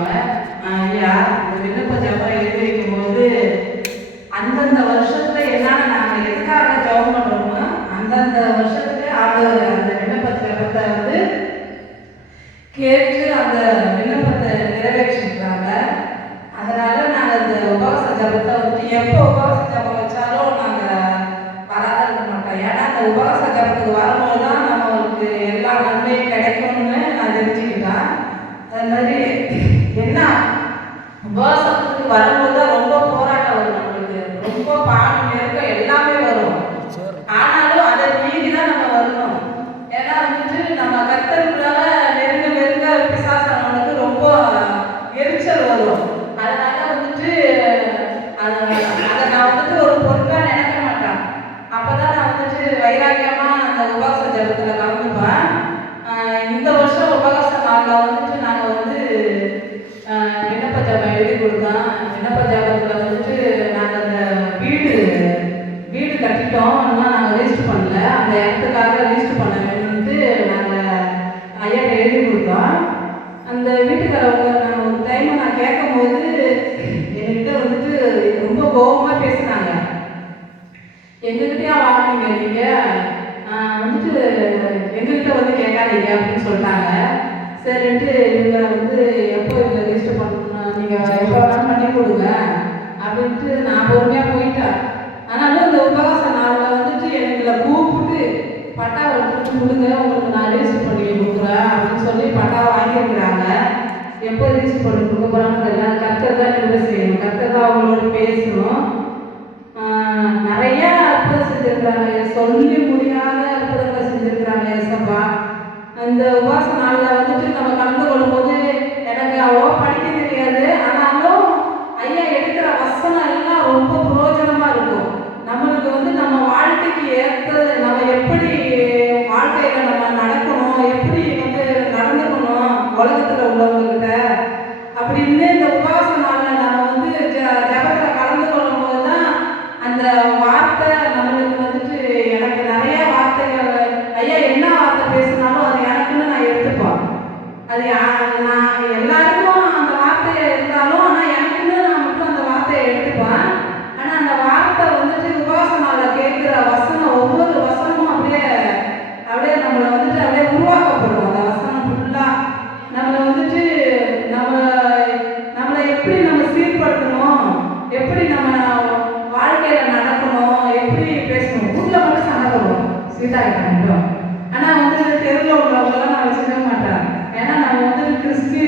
ஐயா இந்த விண்ணப்ப ஜபம் எழுதி வைக்கும்போது அந்தந்த வருஷத்துல என்னன்னா நாங்கள் எதுக்காக ஜபம் பண்றோமோ அந்தந்த வருஷத்துக்கு அந்த விண்ணப்ப ஜபத்தை கேட்டு அந்த விண்ணப்பத்தை நிறைவேற்றிருக்காங்க. அதனால நாங்கள் இந்த உபவாச ஜபத்தை எப்போ உபவாச ஜபம் வச்சாலும் நாங்கள் வராத இருக்க மாட்டோம். ஏன்னா அந்த உபவாச ஜபத்துக்கு வரும்போது தான் நம்மளுக்கு எல்லா நன்மையும் கிடைக்கும்னு நான் தெரிஞ்சுக்கிட்டேன். அது மாதிரி என்ன உபவாசத்துக்கு வரும்போது ரொம்ப போராட்டம் வரும், நம்மளுக்கு ரொம்ப பாடம் நெருக்கம் எல்லாமே வரும். ஆனாலும் அதை மீறி தான் நம்ம வரணும். ஏன்னா நம்ம கர்த்தருக்குள்ளால நெருங்க நெருங்க பிசாசானவனுக்கு ரொம்ப எரிச்சல் வரும். அதனால அதை நான் ஒரு பொருட்கா நினைக்க மாட்டேன். அப்பதான் நான் வைராக்கியமா அந்த உபவாச ஜபத்துல கலந்துப்பேன். இந்த வருஷம் உபவாச நாளில் நாங்கள் விண்ணப்ப ஜபம் எழுதி கொடுத்தோம். விண்ணப்ப ஜபத்தில் நாங்கள் அந்த வீடு கட்டிட்டோம். ஆனால் நாங்கள் ரிஜிஸ்டர் பண்ணல. அந்த இடத்துக்காக ரிஜிஸ்டர் பண்ண வேணும்ட்டு நாங்கள் ஐயாட்ட எழுதி கொடுத்தோம். அந்த வீட்டுக்காரவங்க நான் ஒரு டைம் நான் கேட்கும்போது என்கிட்ட ரொம்ப கோபமாக பேசினாங்க. எங்ககிட்டயா வாங்கினீங்க நீங்கள் எங்ககிட்ட கேட்காதீங்க அப்படின்னு சொல்லிட்டாங்க. சரின்ட்டு இவங்க எப்போ இவங்க ரிஜிஸ்டர் பண்ணணும், நீங்கள் எப்போ வேணாலும் பண்ணி கொடுங்க அப்படின்ட்டு நான் பொறுமையாக போயிட்டேன். ஆனாலும் இந்த உபவாச நாளில் எங்களை கூப்பிட்டு பட்டாவை எடுத்துட்டு கொடுங்க, உங்களுக்கு நான் ரிஜிஸ்டர் பண்ணி கொடுக்குறேன் அப்படின்னு சொல்லி பட்டாவை வாங்கியிருக்கிறாங்க. எப்போ ரிஜிஸ்டர் பண்ணி கொடுக்க போகிறாங்கன்னு தெரியல. கர்த்தர் தான் என்ன செய்யணும், கர்த்தர் தான் அவங்களோட பேசணும். நிறையா அற்புதம் செஞ்சுருக்கிறாங்க, சொல்லி முடியாத அற்புதங்களை செஞ்சுருக்கிறாங்க ஏசப்பா. அந்த உபவாச நாளில் நம்ம கலந்து கொள்ளும்போது எனக்கு அவ்வளோ படிக்க தெரியாது. ஆனாலும் ஐயா எடுக்கிற வசனம் எல்லாம் ரொம்ப பிரயோஜனமாக இருக்கும். நம்மளுக்கு நம்ம வாழ்க்கைக்கு ஏற்றது, நம்ம எப்படி வாழ்க்கையில் நம்ம நடக்கணும், எப்படி நடந்துக்கணும் உலகத்தில் உள்ளவங்ககிட்ட அப்படின்னு இந்த உபவாச நாளில் நம்ம ஜபத்தில் கலந்து கொள்ளும்போது தான் அந்த வார்த்தை நம்மளுக்கு எனக்கு நிறைய வார்த்தைகள் ஐயா என்ன வார்த்தை பேசினாலும் அது எனக்குன்னு நான் எடுத்துப்போம். அது நான் எல்லாருக்கும் அந்த வார்த்தையை இருந்தாலும் ஆனால் எனக்குன்னு நான் மட்டும் அந்த வார்த்தையை எடுத்துப்பேன். ஆனால் அந்த வார்த்தை உபவாச நாளில் கேட்குற வசனம் ஒவ்வொரு வசனமும் அப்படியே நம்மளை அப்படியே உருவாக்கப்படும். அந்த வசனம் ஃபுல்லாக நம்மளை நம்மளை எப்படி நம்ம சீர்படுத்தணும், எப்படி நம்ம வாழ்க்கையில் நடக்கணும், எப்படி பேசணும். வீட்டில் மட்டும் சண்டை போடுவோம், சீட்டாகிட்டோம். ஆனால் தெருவில் உள்ளவங்களாம் நான் வச்சுக்க மாட்டேன். ஏன்னா நம்ம கிறிஸ்து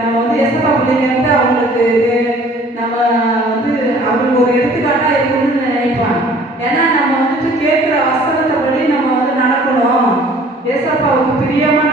நம்ம எசப்பா பிள்ளைங்கன்ட்டு அவங்களுக்கு நம்ம அவங்களுக்கு ஒரு எடுத்துக்காட்டாக இருக்கணும்னு நினைப்பேன். ஏன்னா நம்ம கேட்குற வசனத்தை படி நம்ம நடக்கணும். ஏசப்பாவுக்கு பிரியமாக